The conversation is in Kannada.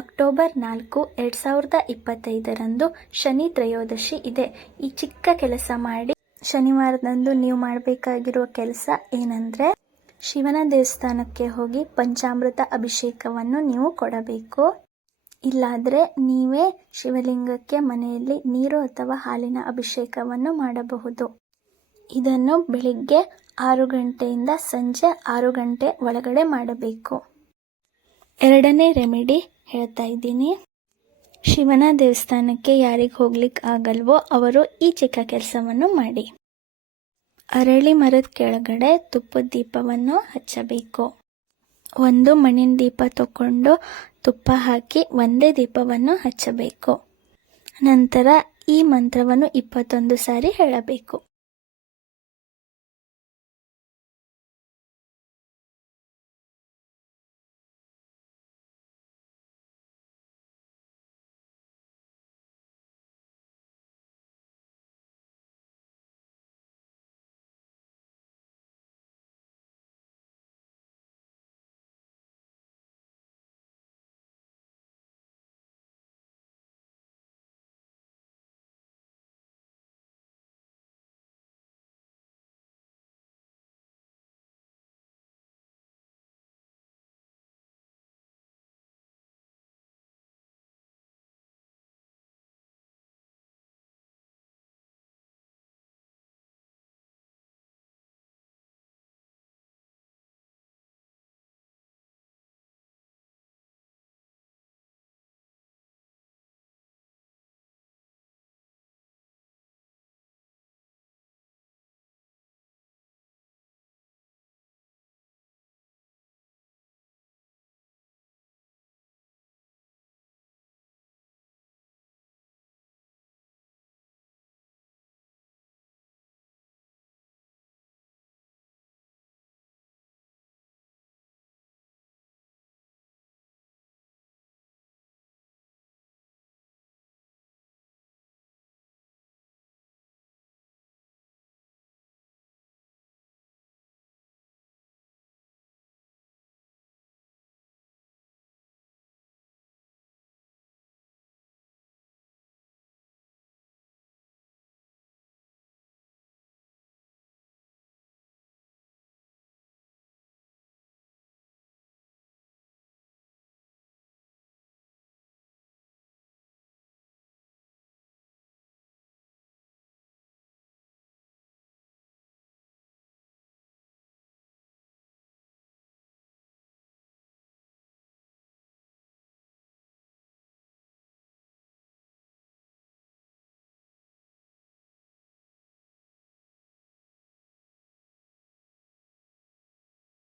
ಅಕ್ಟೋಬರ್ ನಾಲ್ಕು, ಎರಡು ಸಾವಿರದ ಇಪ್ಪತ್ತೈದರಂದು ಶನಿ ತ್ರಯೋದಶಿ ಇದೆ. ಈ ಚಿಕ್ಕ ಕೆಲಸ ಮಾಡಿ ಶನಿವಾರದಂದು ನೀವು ಮಾಡಬೇಕಾಗಿರುವ ಕೆಲಸ ಏನಂದರೆ ಶಿವನ ದೇವಸ್ಥಾನಕ್ಕೆ ಹೋಗಿ ಪಂಚಾಮೃತ ಅಭಿಷೇಕವನ್ನು ನೀವು ಕೊಡಬೇಕು. ಇಲ್ಲಾದರೆ ನೀವೇ ಶಿವಲಿಂಗಕ್ಕೆ ಮನೆಯಲ್ಲಿ ನೀರು ಅಥವಾ ಹಾಲಿನ ಅಭಿಷೇಕವನ್ನು ಮಾಡಬಹುದು. ಇದನ್ನು ಬೆಳಿಗ್ಗೆ ಆರು ಗಂಟೆಯಿಂದ ಸಂಜೆ ಆರು ಗಂಟೆ ಒಳಗಡೆ ಮಾಡಬೇಕು. ಎರಡನೇ ರೆಮಿಡಿ ಹೇಳ್ತಾ ಇದ್ದೀನಿ. ಶಿವನ ದೇವಸ್ಥಾನಕ್ಕೆ ಯಾರಿಗೆ ಹೋಗ್ಲಿಕ್ಕೆ ಆಗಲ್ವೋ ಅವರು ಈ ಚಿಕ್ಕ ಕೆಲಸವನ್ನು ಮಾಡಿ. ಅರಳಿ ಮರದ ಕೆಳಗಡೆ ತುಪ್ಪದ ದೀಪವನ್ನು ಹಚ್ಚಬೇಕು. ಒಂದು ಮಣ್ಣಿನ ದೀಪ ತಕೊಂಡು ತುಪ್ಪ ಹಾಕಿ ಒಂದೇ ದೀಪವನ್ನು ಹಚ್ಚಬೇಕು. ನಂತರ ಈ ಮಂತ್ರವನ್ನು ಇಪ್ಪತ್ತೊಂದು ಸಾರಿ ಹೇಳಬೇಕು.